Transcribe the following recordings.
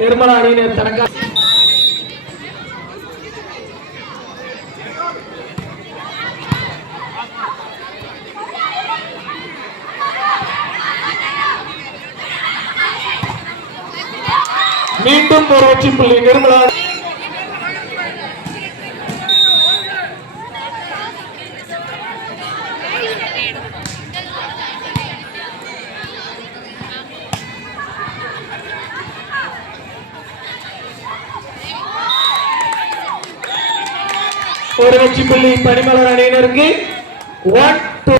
நிர்மலா அணியினர் தனக்கா மீண்டும் ஒரு வெற்றி புள்ளி நிர்மலா. ஒரு வெற்றி புள்ளி பனிமலர் அணியினருக்கு. 1-2.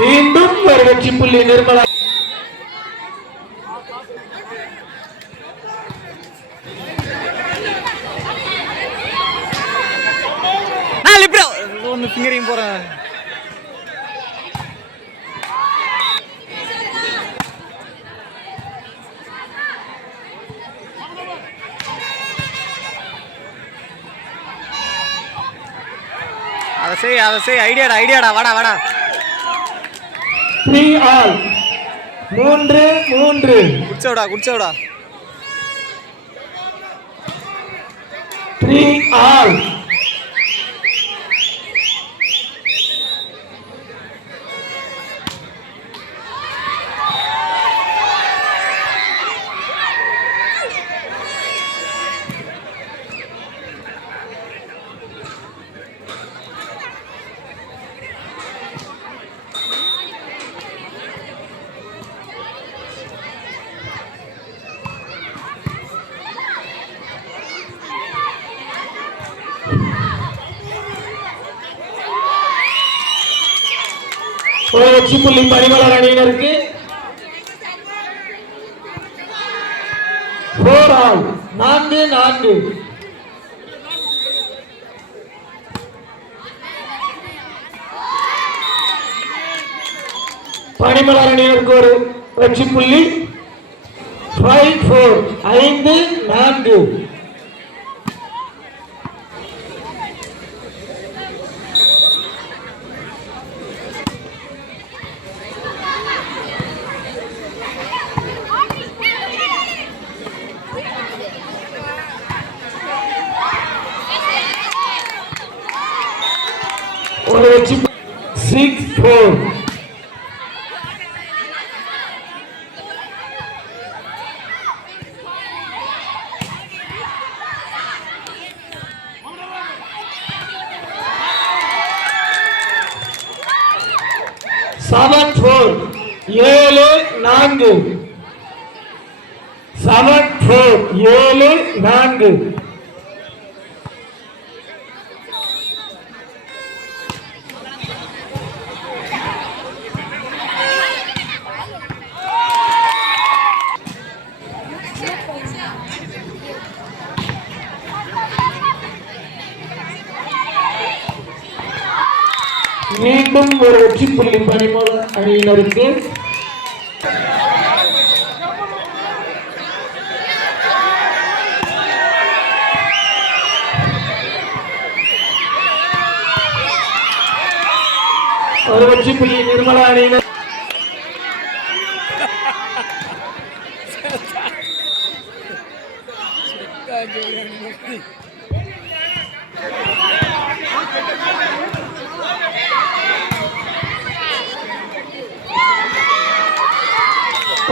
மீண்டும் ஒரு வெற்றி புள்ளி நிர்மலா. போறேன் அதை செய் ஐடியாடா வாடா 3 ஆல் 3 குடிச்சோடா 3 ஆல். ஒரு வெற்றி புள்ளி பனிமலர் அணியினருக்கு. 4 ஆல் 4. பனிமலர் அணியினருக்கு ஒரு வெற்றி புள்ளி. 5-4 5-4. ஒரு வெற்றி 6-4. Seven 4 7-4. 7-4 7-4. மீண்டும் ஒரு வெற்றி புள்ளி பனிமலர் அணியினருக்கு. ஒரு வெற்றி புள்ளி நிர்மலா அணியினர்.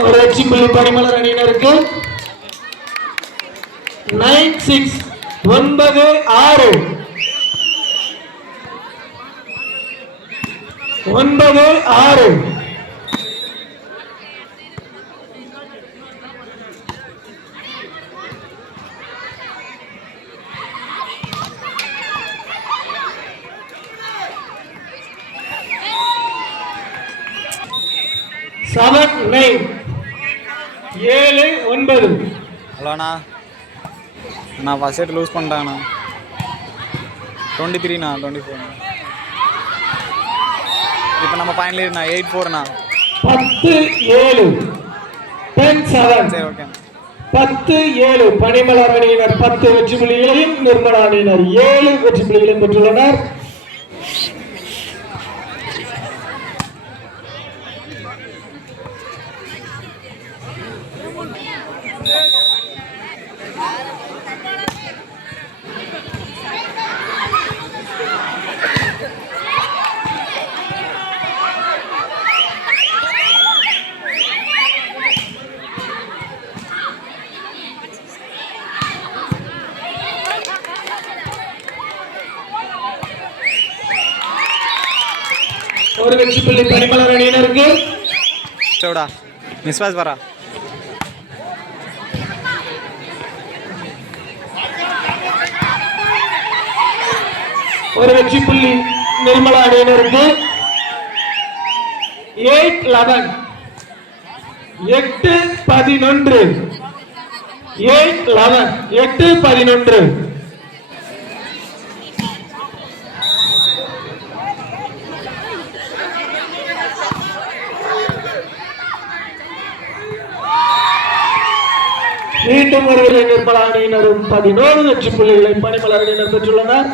ஒரு வெற்றி புள்ளி பனிமலர் அணியினருக்கு. 9-6 9-6 9-6. Seven 9 7-9. ஹலோண்ணா, நான் ஃபர்ஸ்ட் செட் லூஸ் பண்ணிட்டேண்ணா. 23ண்ணா 24. இப்போ நம்ம ஃபைனல் இயர்ண்ணா 8-4ண்ணா. 10-7 10-7. சரி ஓகே. 10-7 பனிமலர் அணியினர் 10 வெற்றி புள்ளிகளையும் நிர்மலா அணியினர் 7 வெற்றி புள்ளிகளையும் பெற்றுள்ளனர். ஒரு வெற்றி புள்ளி பரிமளர் அணியினருக்கு. चौड़ा निश्वास बरा ஒரு வெற்றி புள்ளி நிர்மலா அணியினருக்கு. 8-11 8-11 8-11 மீண்டும் ஒருவரை நிர்மலா அணியினரும் 11 வெற்றி புள்ளிகளை பனிமலர் அணியினர் பெற்றுள்ளனர்.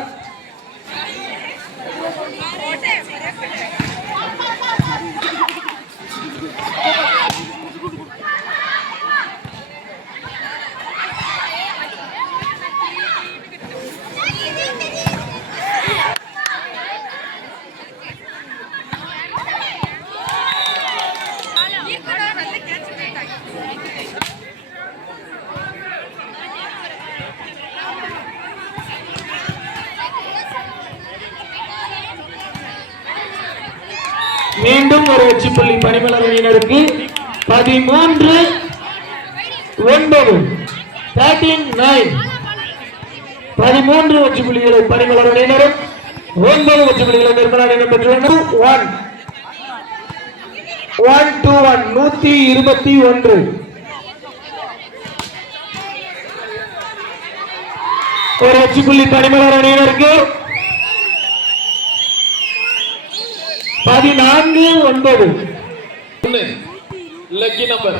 மீண்டும் ஒரு வெற்றி புள்ளி பனிமலர் அணியினருக்கு. 13-9 13 வெற்றி புள்ளிகளை பனிமலர் அணியினரும் 9 வெற்றி புள்ளிகளை நிர்மலா அணியினர் பெற்றுள்ளனர். 121 ஒரு வெற்றி புள்ளி பனிமலர் அணியினருக்கு. 14-9 lucky number.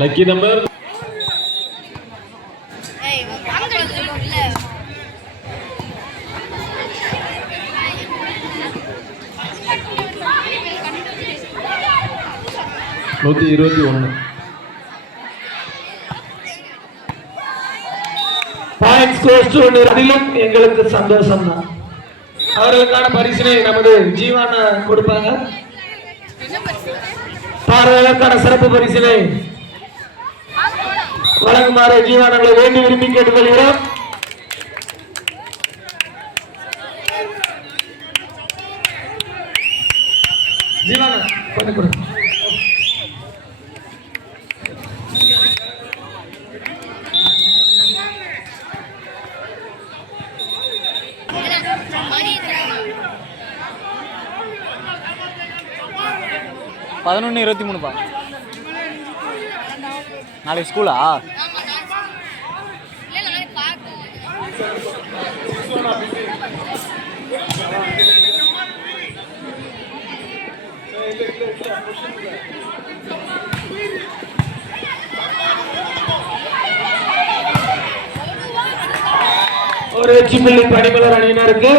Lucky number 121. Points goes to அதிலும் எங்களுக்கு சந்தோஷம் தான். அவர்களுக்கான பரிசினை நமது ஜீவான கொடுப்பாங்க. பார்வையாளருக்கான சிறப்பு பரிசினை வழங்குமாறு ஜீவானங்களை வேண்டி விரும்பி கேட்டுக்கொள்கிறோம். ஜீவான கொஞ்சம் கொடுங்க. பதினொன்று 23 நாளைக்கு ஸ்கூலா? ஒரு வெற்றி புள்ளி பனிமலர் அணியினருக்கு.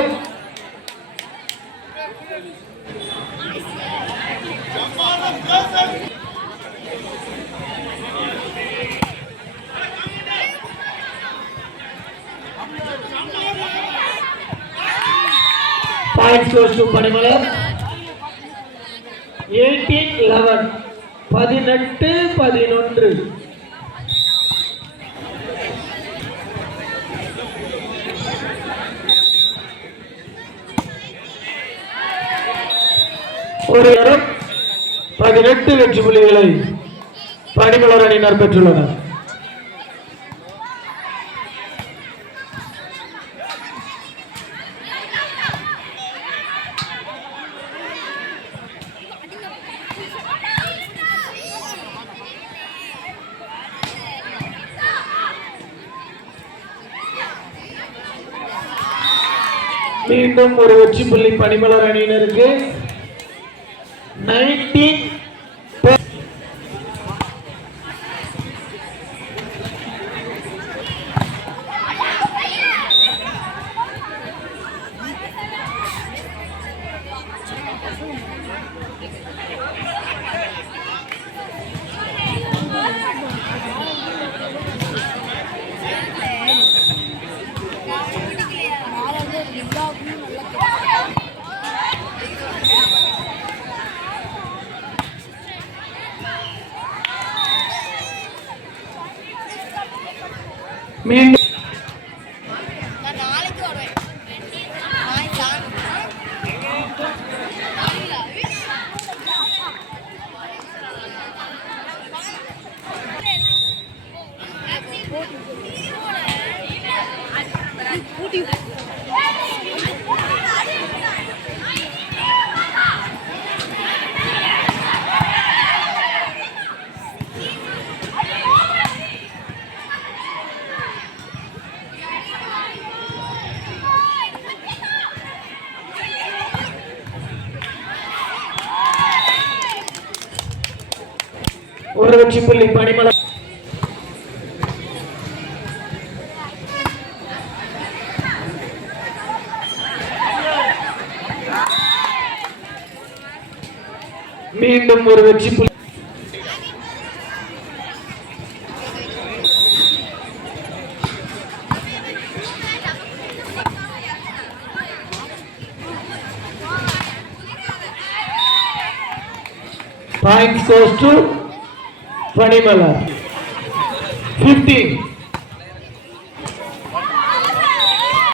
Points goes to Panimalar. 18-11 18-11 ஒரு 18 வெற்றி புள்ளிகளை பனிமலர் அணியினர் பெற்றுள்ளனர். மீண்டும் ஒரு வெற்றி புள்ளி பனிமலர் அணியினருக்கு. 19 நல்லா மீண்டும் நான் நாளைக்கு வருவேன். நாளைக்கு தான். ஒரு வெற்றி புள்ளி பனிமலை. மீண்டும் ஒரு வெற்றி புள்ளி. Points goes to Panimala. 15.